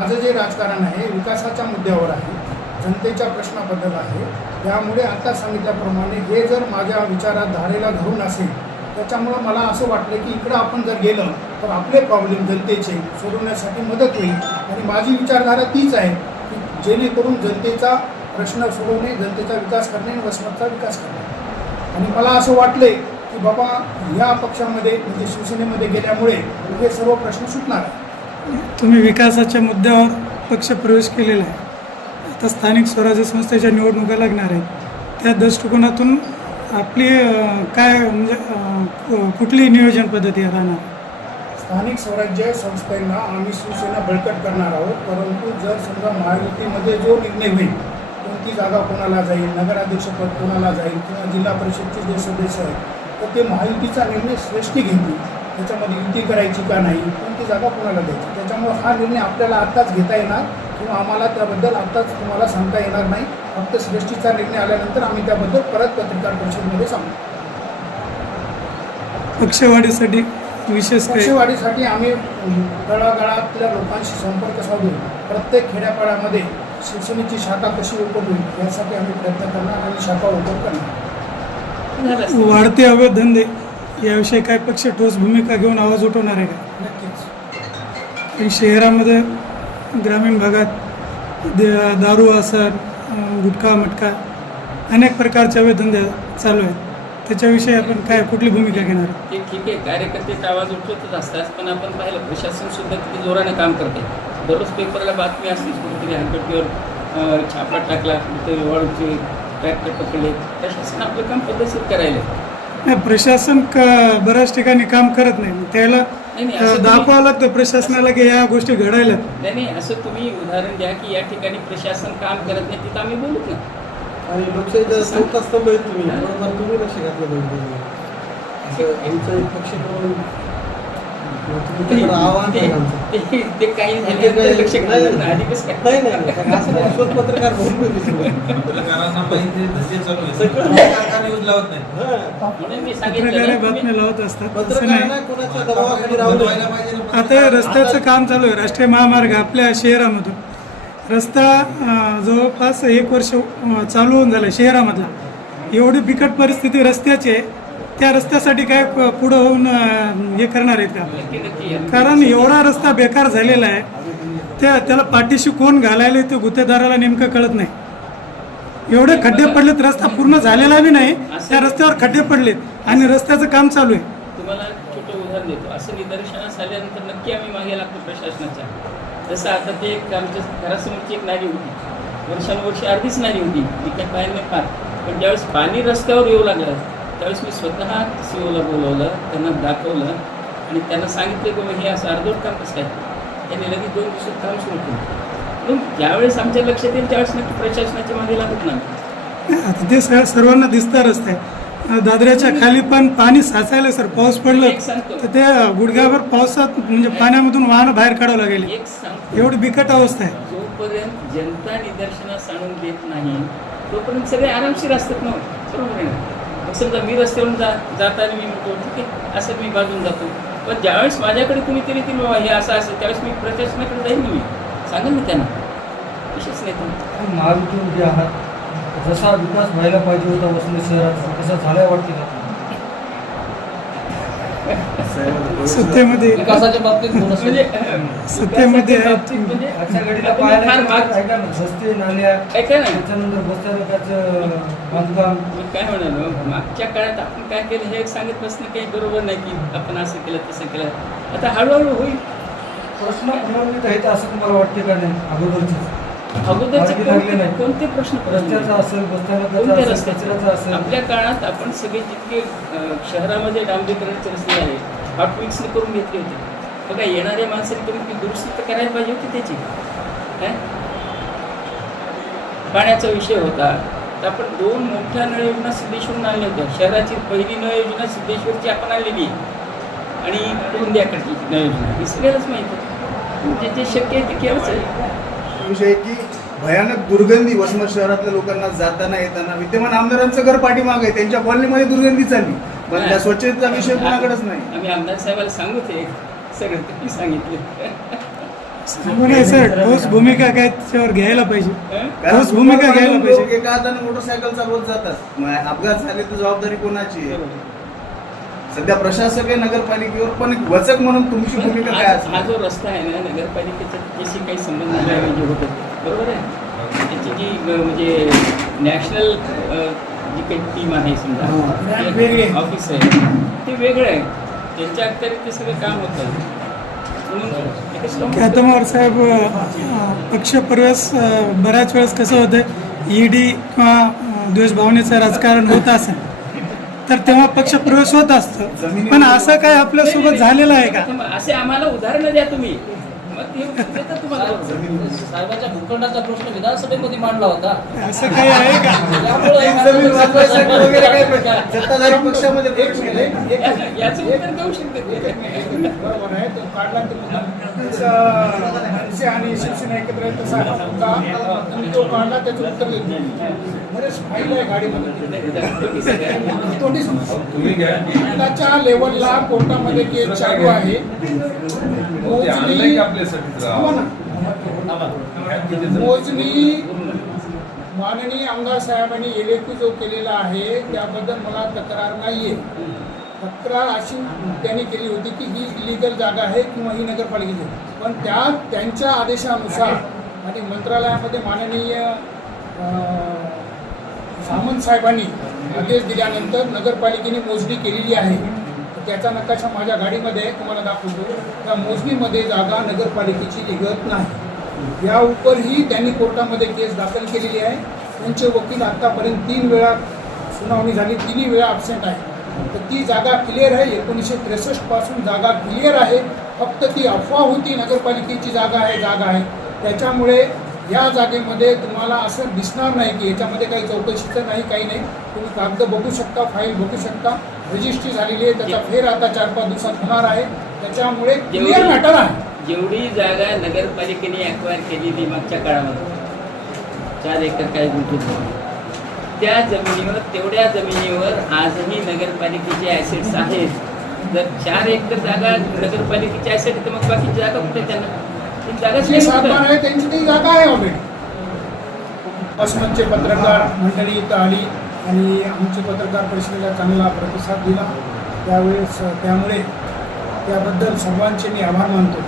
माझं जे राजकारण आहे विकासाच्या मुद्द्यावर आहे जनतेच्या प्रश्नाबद्दल आहे त्यामुळे आता सांगितल्याप्रमाणे हे जर माझ्या विचारात धारेला धरून असेल त्याच्यामुळं मला असं वाटलं की इकडं आपण जर गेलं तर आपले प्रॉब्लेम जनतेचे सोडवण्यासाठी मदत होईल. आणि माझी विचारधारा तीच आहे की जेणेकरून जनतेचा प्रश्न सोडवणे जनतेचा विकास करणे आणि वसमतचा विकास करणे. आणि मला असं वाटले की बाबा या पक्षामध्ये म्हणजे शिवसेनेमध्ये गेल्यामुळे हे सर्व प्रश्न सुटणार आहे तुम्ही विकासाच्या मुद्द्यावर पक्ष प्रवेश केलेला आहे. आता स्थानिक स्वराज्य संस्थेच्या निवडणुका लागणार आहेत. त्या दृष्टिकोनातून आपली काय म्हणजे कुठली नियोजन पद्धती राहणार? स्थानिक स्वराज्य संस्थेला आम्ही शिवसेना बळकट करणार आहोत. परंतु जर समजा महायुतीमध्ये जो निर्णय होईल कोणती जागा कोणाला जाईल नगराध्यक्षपद कोणाला जाईल किंवा जिल्हा परिषदचे जे सदस्य आहेत तर ते महायुतीचा निर्णय श्रेष्ठी घेतील. त्याच्यामध्ये युती करायची का नाही कोणती जागा कोणाला द्यायची? त्याच्यामुळे हा निर्णय आपल्याला आत्ताच घेता येणार किंवा आम्हाला त्याबद्दल आत्ताच तुम्हाला सांगता येणार नाही. फक्त श्रेष्ठीचा निर्णय आल्यानंतर आम्ही त्याबद्दल परत पत्रकार परिषदेमध्ये सांगू. पक्षवाढीसाठी विशेष पक्षवाढीसाठी आम्ही तळागाळातल्या लोकांशी संपर्क साधून प्रत्येक खेड्यापाड्यामध्ये शिवसेनेची शाखा कशी ओपन होईल यासाठी आम्ही प्रयत्न करणार आणि शाखा ओपन करणार. वाढते अवैध धंदे याविषयी काय पक्ष ठोस भूमिका घेऊन आवाज उठवणार आहे का? नक्कीच. आणि शहरामध्ये ग्रामीण भागात दारू असन अं, गुटखा मटका अनेक प्रकारचे अवैध धंदे चालू आहेत. त्याच्याविषयी आपण काय कुठली भूमिका घेणार? ते ठीक आहे कार्यकर्ते तर आवाज उठवतच असतात पण आपण पाहिलं प्रशासन सुद्धा किती जोराने काम करते दररोज पेपरला बातमी असतेच कुठेतरी अं, छापा टाकला कुठेतरी वाळूचे ट्रॅक्टर पकडले. प्रशासन आपलं काम पद्धतशीर करायला नाही प्रशासन क बऱ्याच ठिकाणी काम करत नाही. त्याला नाही नाही असं दाखवावं लागतं प्रशासनाला की या गोष्टी घडायला. नाही नाही असं तुम्ही उदाहरण द्या की या ठिकाणी प्रशासन काम करत नाही तिथं आम्ही बोलूच ना आणि लोकशाहीचा चौथा स्तंभ आहे तुम्ही. बरोबर तुम्ही लक्ष घातलं पाहिजे. असं आमचा एक पक्ष म्हणून ते- काही लक्ष नाही नाही. असं शोध पत्रकार. पत्रकारांना चालू आहे. सगळं. न्यूज लावत नाही हां. म्हणून मी सांगितलं पत्रकार ना, तुम्ही- बातम्या लावत असतात आता रस्त्याचं काम चालू आहे राष्ट्रीय महामार्ग आपल्या शहरामधून रस्ता जवळपास एक वर्ष चालू होऊन झालं शहरामधला एवढी बिकट परिस्थिती रस्त्याची आहे त्या रस्त्यासाठी काय प- पुढं होऊन हे करणार आहेत का? कारण एवढा रस्ता बेकार झालेला आहे त्या त्याला पाठीशी कोण घालायला ते गुत्तेदाराला नेमकं कळत नाही. एवढे खड्डे पडलेत रस्ता पूर्ण झालेला बी नाही त्या रस्त्यावर खड्डे पडलेत आणि रस्त्याचं काम चालू आहे. तुम्हाला छोटं उदाहरण देतो. असं निदर्शनास आल्यानंतर नक्की आम्ही मागे लागतो प्रशासनाच्या. जसं आता ते एक आमच्या घरासमोरची एक नाली होती. वर्षानुवर्षे अर्धीच नाली होती. तिकडे बाहेर नाही फार पण ज्यावेळेस पाणी रस्त्यावर येऊ लागलं त्यावेळेस मी स्वतः सी ओला बोलवलं त्यांना दाखवलं आणि त्यांना सांगितलं की हे असं अर्धवट काम कसं आहे? त्यांनी लगेच दोन दिवसात काम सुरू केलं. म्हणून ज्यावेळेस आमच्या लक्षात येईल त्यावेळेस नक्की प्रशासनाच्या मागे लागत नाही. आता ते सर सर्वांना दिसतं रस्ते दादऱ्याच्या खाली पण पाणी साचायला सर पाऊस पडलं. तर त्या गुडघ्यावर पावसात म्हणजे पाण्यामधून वाहनं बाहेर काढावं लागेल. एवढी बिकट अवस्था आहे. जोपर्यंत जनता निदर्शनास आणून देत नाही तोपर्यंत सगळे आरामशीर असतात ना. बरोबर समजा मी रस्त्यावरून जा जाताना मी म्हणतो ठीक आहे असं मी बाजून जातो. पण ज्यावेळेस माझ्याकडे कुणीतरी ती बाबा हे असं असेल त्यावेळेस मी प्रशासनाकडे जाईन मी. सांगेन ना त्यांना? विशेष नाही तर जे आहात जसा विकास व्हायला पाहिजे होता वसुंधरा शहराचा तसा झालाय वाटते का सत्तेमध्ये विकासाच्या बाबतीत म्हणजे सत्तेमध्ये आहे. म्हणजे रस्ते नाल्या त्याच्यानंतर बांधकाम. मी काय म्हणालो मागच्या काळात आपण काय केलं हे सांगत बसणं काही बरोबर नाही की आपण असं केलं तसं केलं. आता हळूहळू होईल. प्रश्न प्रलंबित आहेत असं तुम्हाला वाटते का नाही? अगोदरचे. अगोदरचे कोणते नाही. कोणते प्रश्न? रस्त्याचा असेल कोणत्या रस्त्याचं असेल आपल्या काळात आपण सगळे जितके शहरामध्ये डांबरीकरणाचे रस्ते झाले हॉट मिक्सने करून घेतले होते. बघा येणाऱ्या माणसाने तुम्ही कमी दुरुस्ती तर करायला पाहिजे होती त्याची. काय? पाण्याचा विषय होता. तर आपण दोन मोठ्या नळ योजना सिद्धेश्वरून आणल्या होत्या. शहराची पहिली नळ योजना सिद्धेश्वरची आपण आणलेली आणि कुरुंद्याकडची नळ योजना. ही सगळ्यालाच माहिती आहे. जे शक्य आहे ते केलंच आहे. विषय की भयानक दुर्गंधी वसमत शहरातल्या लोकांना जाताना येताना. विद्यमान आमदारांचं घर पाठीमागे आहे. त्यांच्या कॉलनीमध्ये दुर्गंधी चालली. पण त्या स्वच्छतेचा विषय कोणाकडेच नाही. आम्ही आमदार साहेबाला सांगू ते. सगळं तुम्ही सांगितलं. सर ठोस भूमिका काय त्याच्यावर घ्यायला पाहिजे. ठोस भूमिका घ्यायला पाहिजे. एका हाताने मोटरसायकल चालवत जातात. अपघात झाले तर जबाबदारी कोणाची? आहे सध्या प्रशासक आहे नगरपालिकेवर पण एक वचक म्हणून तुमची भूमिका काय आज- हा असते जो रस्ता आहे ना नगरपालिकेचा त्याच्याशी काही संबंध नाही म्हणजे होत. बरोबर आहे? त्याची जी म्हणजे नॅशनल जी काही टीम आहे हा. समजा ऑफिस आहे. ते वेगळं आहे. त्यांच्या अखत्यारीत ते सगळं काम होतं? ख्यातमावर साहेब पक्षप्रवेश बऱ्याच वेळेस कसं होतं ईडी किंवा अं, द्वेषभावनेचं राजकारण होत असेल तर तेव्हा पक्षप्रवेश होत असतं. पण असं काय आपल्यासोबत झालेलं आहे का? असे आम्हाला उदाहरणं द्या तुम्ही. साहेबांच्या भूखंडाचा प्रश्न विधानसभेमध्ये मांडला होता असं काही आहे का जमीन वाचवायसाठी वगैरे काय? सत्ताधारी पक्षामध्ये याचं उत्तर देऊ शकते ते. बरोबर आहे तो काढला ते मुद्दा. तसं मनसे आणि शिवसेना एकत्र हा मुद्दा तुम्ही तो काढला त्याचं उत्तर देतो बरेच फाईल आहे गाडीमध्ये. लेवलला कोर्टामध्ये केस चालू आहे. मोजणी माननीय आमदार साहेबांनी एलेकू जो केलेला आहे त्याबद्दल मला तक्रार नाहीये. तक्रार अशी त्यांनी केली होती की ही इलिगल जागा आहे किंवा ही नगरपालिकेची पण त्या त्यांच्या आदेशानुसार आणि मंत्रालयामध्ये माननीय सामंत साहेबांनी आदेश दिल्यानंतर नगरपालिकेने मोजणी केलेली आहे. तर त्याचा नकाशा माझ्या गाडीमध्ये आहे तुम्हाला दाखवतो. त्या मोजणीमध्ये जागा नगरपालिकेची निघत नाही. या उपरही त्यांनी कोर्टामध्ये केस दाखल केलेली आहे. त्यांचे वकील आत्तापर्यंत तीन वेळा सुनावणी झाली तिन्ही वेळा ॲबसेंट आहे. तर ती जागा क्लिअर आहे. एकोणीसशे त्रेसष्टपासून जागा क्लिअर आहे. फक्त ती अफवा होती नगरपालिकेची जागा आहे जागा आहे. त्याच्यामुळे या जागेमध्ये तुम्हाला असं दिसणार नाही की याच्यामध्ये काही चौकशीचं नाही काही नाही. तुम्ही कागद बघू शकता फाईल बघू शकता. रजिस्ट्री झालेली आहे. त्याचा फेर आता चार पाच दिवसात होणार आहे. त्याच्यामुळे क्लिअर मॅटर आहे. जेवढी जागा नगरपालिकेने अक्वायर केलेली मागच्या काळामध्ये. चार एकर काही गुंठे त्या जमिनीवर तेवढ्या जमिनीवर आजही नगरपालिकेचे ॲसेट्स आहेत. जर चार एकर जागा नगरपालिकेचे ॲसेट तर मग बाकीची जागा कुठे त्यांना? ती जागाच त्यांची ती जागा आहे ऑलरेडी अस्मतचे पत्रकार मंडळी इथं आली आणि आमचे पत्रकार परिषदेला चांगला प्रतिसाद दिला. त्यावेळेस त्यामुळे त्याबद्दल सर्वांचे मी आभार मानतो.